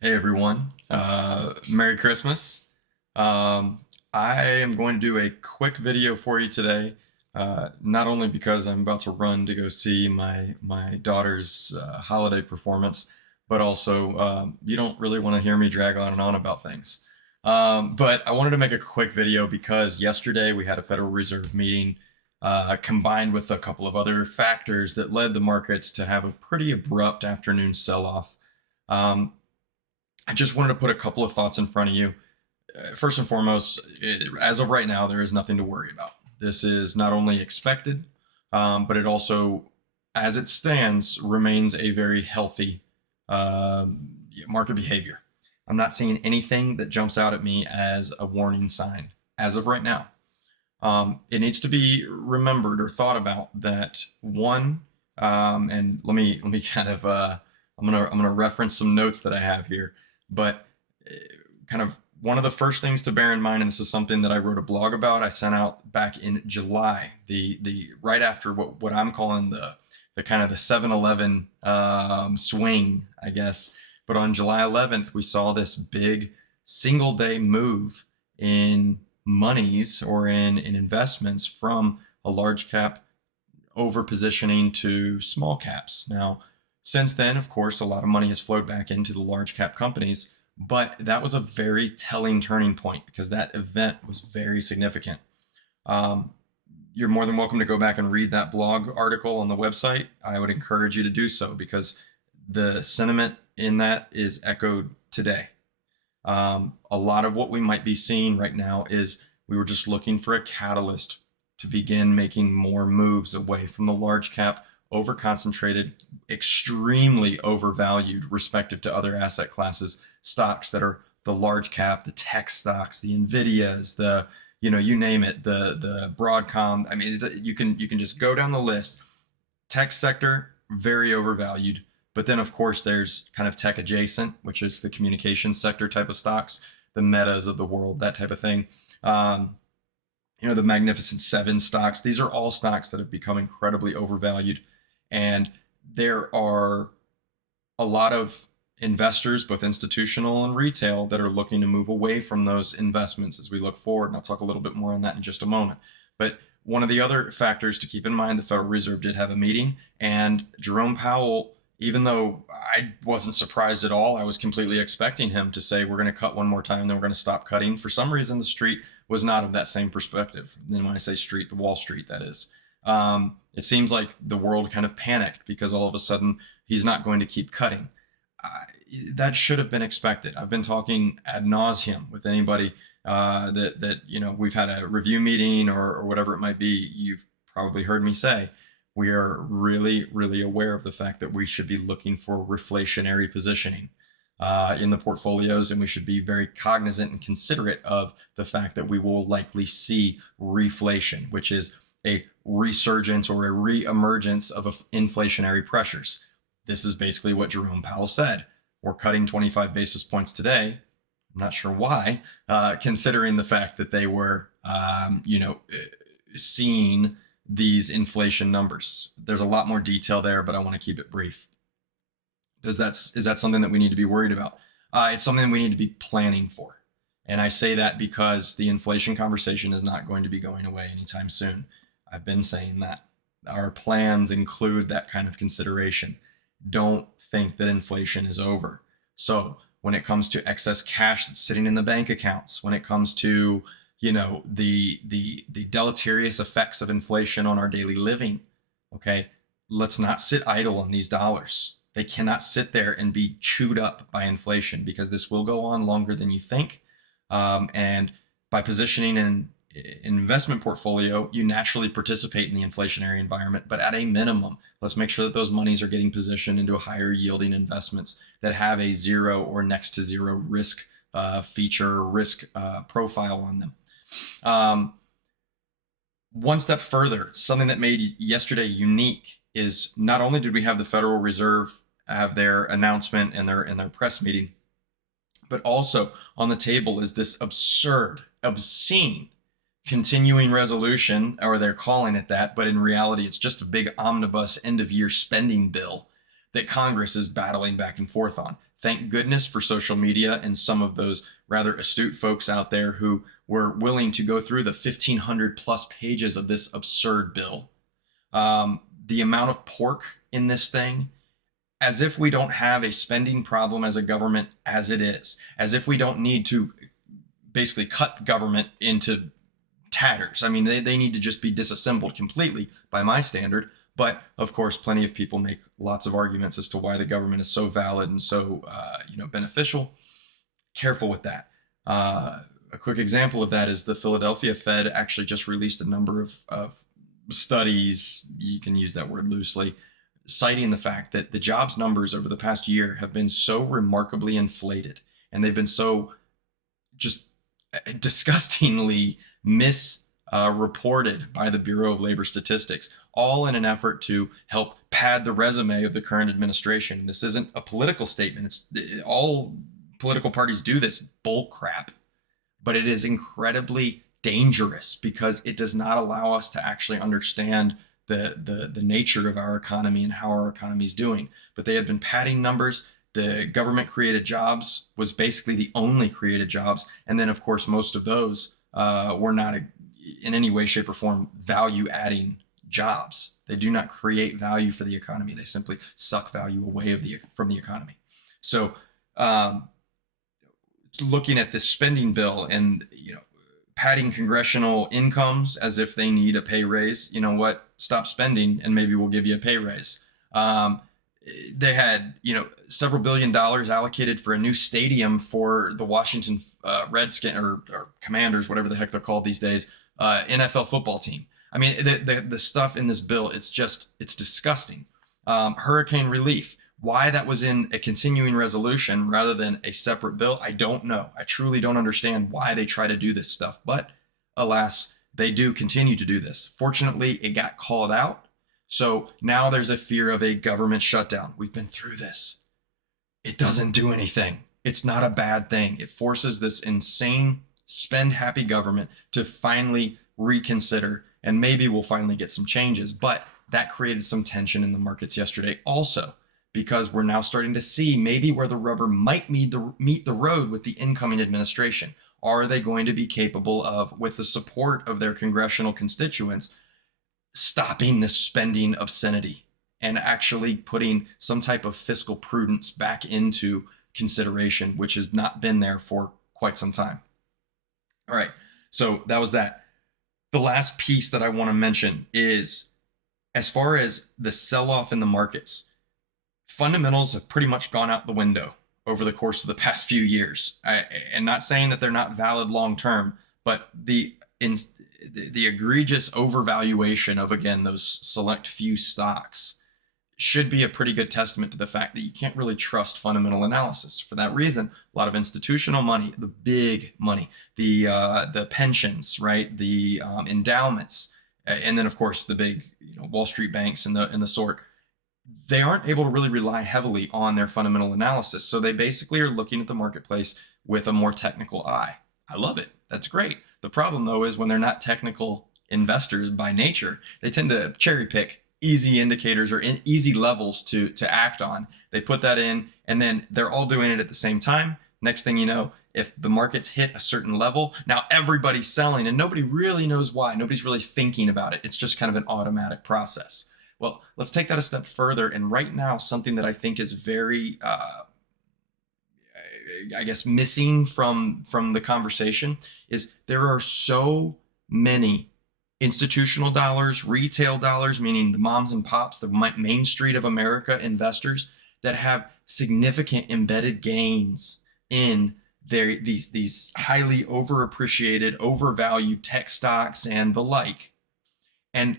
Hey everyone, Merry Christmas. I am going to do a quick video for you today, not only because I'm about to run to go see my daughter's holiday performance, but also you don't really want to hear me drag on and on about things. But I wanted to make a quick video because yesterday we had a Federal Reserve meeting combined with a couple of other factors that led the markets to have a pretty abrupt afternoon sell-off. Um, I just wanted to put a couple of thoughts in front of you. First and foremost, as of right now, there is nothing to worry about. This is not only expected, but it also, as it stands, remains a very healthy uh, market behavior. I'm not seeing anything that jumps out at me as a warning sign as of right now. It needs to be remembered or thought about that one, and let me kind of I'm gonna reference some notes that I have here, but uh, kind of one of the first things to bear in mind, and this is something that I wrote a blog about. I sent out back in July, the right after what I'm calling the kind of the 7-Eleven swing, I guess. But on July 11th, we saw this big single day move in monies or in investments from a large cap over positioning to small caps. Now, since then, of course, a lot of money has flowed back into the large cap companies, but that was a very telling turning point because that event was very significant. Um, you're more than welcome to go back and read that blog article on the website. I would encourage you to do so because the sentiment in that is echoed today. A lot of what we might be seeing right now is we were just looking for a catalyst to begin making more moves away from the large cap, over concentrated, extremely overvalued respective to other asset classes, stocks that are the large cap, the tech stocks, the Nvidias, the you name it, the Broadcom. I mean, you can just go down the list. Tech sector very overvalued. But then, of course, there's kind of tech adjacent, which is the communications sector type of stocks, the metas of the world, that type of thing. Um, the Magnificent Seven stocks. These are all stocks that have become incredibly overvalued. And there are a lot of investors, both institutional and retail, that are looking to move away from those investments as we look forward. And I'll talk a little bit more on that in just a moment. But one of the other factors to keep in mind, the Federal Reserve did have a meeting, and Jerome Powell, even though I wasn't surprised at all, I was completely expecting him to say, we're going to cut one more time, then we're going to stop cutting. For some reason, the street was not of that same perspective. Then when I say street, the Wall Street, that is. It seems like the world kind of panicked because all of a sudden he's not going to keep cutting. Uh, that should have been expected. I've been talking ad nauseum with anybody that we've had a review meeting or whatever it might be. You've probably heard me say we are really, really aware of the fact that we should be looking for reflationary positioning in the portfolios, and we should be very cognizant and considerate of the fact that we will likely see reflation, which is a resurgence or a re-emergence of inflationary pressures. This is basically what Jerome Powell said. We're cutting 25 basis points today. I'm not sure why, considering the fact that they were, seeing these inflation numbers. There's a lot more detail there, but I want to keep it brief. Is that something that we need to be worried about? It's something we need to be planning for. And I say that because the inflation conversation is not going to be going away anytime soon. I've been saying that. Our plans include that kind of consideration. Don't think that inflation is over. So when it comes to excess cash that's sitting in the bank accounts, when it comes to the deleterious effects of inflation on our daily living, okay, let's not sit idle on these dollars. They cannot sit there and be chewed up by inflation because this will go on longer than you think. And by positioning in investment portfolio, you naturally participate in the inflationary environment, but at a minimum, let's make sure that those monies are getting positioned into higher yielding investments that have a zero or next to zero risk feature or risk profile on them. One step further, something that made yesterday unique is not only did we have the Federal Reserve have their announcement and their press meeting, but also on the table is this absurd, obscene continuing resolution, or they're calling it that, but in reality, it's just a big omnibus end of year spending bill that Congress is battling back and forth on. thank goodness for social media and some of those rather astute folks out there who were willing to go through the 1,500 plus pages of this absurd bill. The amount of pork in this thing, as if we don't have a spending problem as a government as it is, as if we don't need to basically cut government into tatters. I mean, they need to just be disassembled completely by my standard. But of course, plenty of people make lots of arguments as to why the government is so valid and so beneficial. Careful with that. A quick example of that is the Philadelphia Fed actually just released a number of studies, you can use that word loosely, citing the fact that the jobs numbers over the past year have been so remarkably inflated, and they've been so just disgustingly misreported by the Bureau of Labor Statistics, all in an effort to help pad the resume of the current administration. This isn't a political statement. It's all political parties do this bull crap, but it is incredibly dangerous because it does not allow us to actually understand the nature of our economy and how our economy is doing. But they have been padding numbers. The government created jobs was basically the only created jobs. And then, of course, most of those were not in any way, shape, or form value adding jobs. They do not create value for the economy. They simply suck value away from the economy. So looking at this spending bill and, padding congressional incomes as if they need a pay raise, you know what, stop spending and maybe we'll give you a pay raise. They had, several $billions allocated for a new stadium for the Washington Redskins or Commanders, whatever the heck they're called these days, NFL football team. I mean, the stuff in this bill, it's disgusting. Hurricane relief, why that was in a continuing resolution rather than a separate bill, I don't know. I truly don't understand why they try to do this stuff, but alas, they do continue to do this. Fortunately, it got called out. So now there's a fear of a government shutdown. We've been through this. It doesn't do anything. It's not a bad thing. It forces this insane spend happy government to finally reconsider, and maybe we'll finally get some changes. But that created some tension in the markets yesterday also, because we're now starting to see maybe where the rubber might meet the road with the incoming administration. Are they going to be capable of, with the support of their congressional constituents, stopping this spending obscenity and actually putting some type of fiscal prudence back into consideration, which has not been there for quite some time? All right, so that was that. The last piece that I want to mention is, as far as the sell-off in the markets, fundamentals have pretty much gone out the window over the course of the past few years. And not saying that they're not valid long-term, but the egregious overvaluation of, again, those select few stocks should be a pretty good testament to the fact that you can't really trust fundamental analysis. For that reason, a lot of institutional money, the big money, the pensions, right, the endowments, and then of course the big Wall Street banks and the sort, they aren't able to really rely heavily on their fundamental analysis. So they basically are looking at the marketplace with a more technical eye. I love it. That's great. The problem, though, is when they're not technical investors by nature, they tend to cherry pick easy indicators or easy levels to act on. They put that in, and then they're all doing it at the same time. Next thing you know, if the markets hit a certain level, now everybody's selling and nobody really knows why. Nobody's really thinking about it. It's just kind of an automatic process. Well, let's take that a step further. And right now, something that I think is very, missing from the conversation is there are so many institutional dollars, retail dollars, meaning the moms and pops, the Main Street of America investors that have significant embedded gains in these highly overappreciated, overvalued tech stocks and the like. And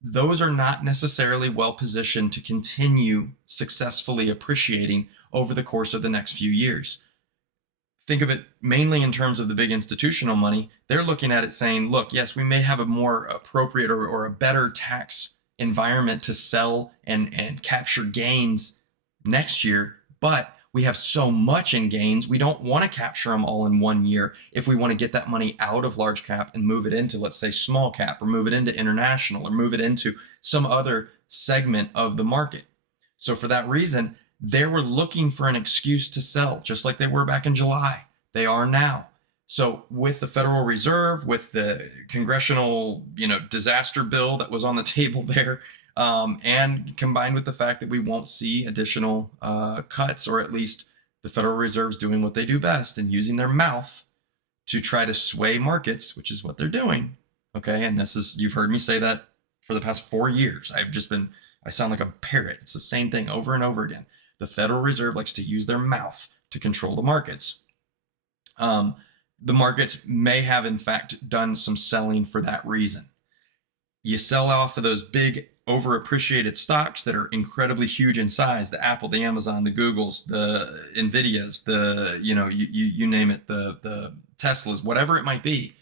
those are not necessarily well positioned to continue successfully appreciating over the course of the next few years. Think of it mainly in terms of the big institutional money. They're looking at it saying, look, yes, we may have a more appropriate or a better tax environment to sell and capture gains next year, but we have so much in gains, we don't want to capture them all in one year if we want to get that money out of large cap and move it into, let's say, small cap, or move it into international, or move it into some other segment of the market. So for that reason, They were looking for an excuse to sell, just like they were back in July. They are now. So with the Federal Reserve, with the congressional, disaster bill that was on the table there, and combined with the fact that we won't see additional cuts, or at least the Federal Reserve's doing what they do best and using their mouth to try to sway markets, which is what they're doing. Okay, and you've heard me say that for the past 4 years. I sound like a parrot. It's the same thing over and over again. The Federal Reserve likes to use their mouth to control the markets. The markets may have, in fact, done some selling for that reason. You sell off of those big overappreciated stocks that are incredibly huge in size, the Apple, the Amazon, the Googles, the Nvidias, you name it, the Teslas, whatever it might be.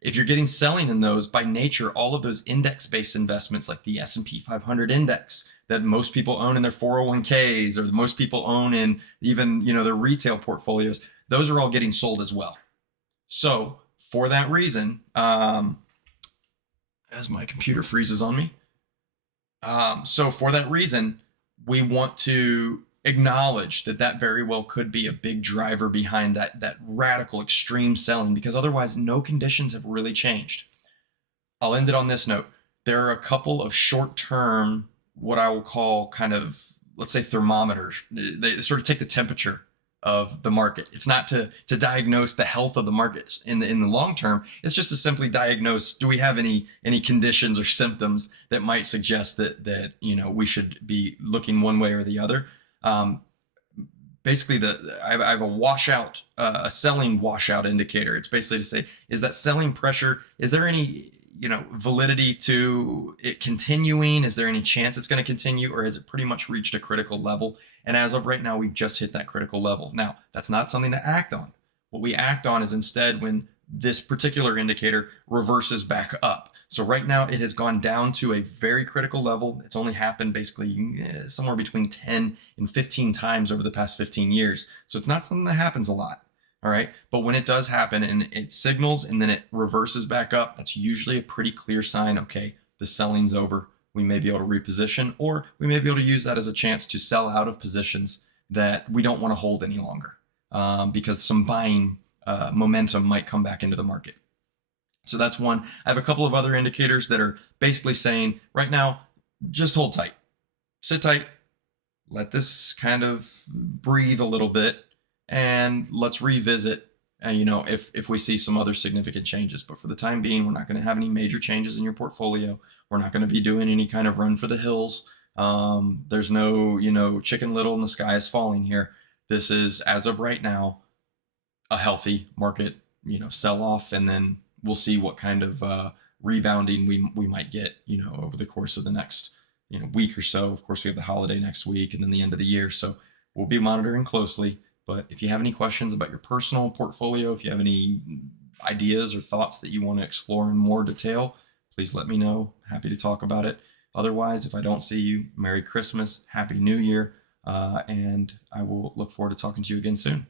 If you're getting selling in those, by nature, all of those index-based investments like the S&P 500 index that most people own in their 401ks, or most people own in even, their retail portfolios, those are all getting sold as well. So for that reason, as my computer freezes on me, so for that reason, we want to acknowledge that very well could be a big driver behind that radical extreme selling, because otherwise no conditions have really changed. I'll end it on this note. There are a couple of short-term, what I will call kind of, let's say, thermometers. They sort of take the temperature of the market. It's not to diagnose the health of the markets in the long term. It's just to simply diagnose, do we have any conditions or symptoms that might suggest that we should be looking one way or the other. Basically, I have a washout, a selling washout indicator. It's basically to say, is that selling pressure, is there any validity to it continuing? Is there any chance it's going to continue, or has it pretty much reached a critical level? And as of right now, we've just hit that critical level. Now, that's not something to act on. What we act on is instead when this particular indicator reverses back up. So right now it has gone down to a very critical level. It's only happened basically somewhere between 10 and 15 times over the past 15 years. So it's not something that happens a lot. All right. But when it does happen and it signals and then it reverses back up, that's usually a pretty clear sign. Okay, the selling's over. We may be able to reposition, or we may be able to use that as a chance to sell out of positions that we don't want to hold any longer, because some buying momentum might come back into the market. So that's one. I have a couple of other indicators that are basically saying right now, just hold tight, sit tight, let this kind of breathe a little bit, and let's revisit. If we see some other significant changes. But for the time being, we're not going to have any major changes in your portfolio. We're not going to be doing any kind of run for the hills. There's no, Chicken Little and the sky is falling here. This is, as of right now, a healthy market, sell off, and then we'll see what kind of rebounding we might get, over the course of the next, week or so. Of course, we have the holiday next week and then the end of the year. So we'll be monitoring closely. But if you have any questions about your personal portfolio, if you have any ideas or thoughts that you want to explore in more detail, please let me know. Happy to talk about it. Otherwise, if I don't see you, Merry Christmas, Happy New Year, and I will look forward to talking to you again soon.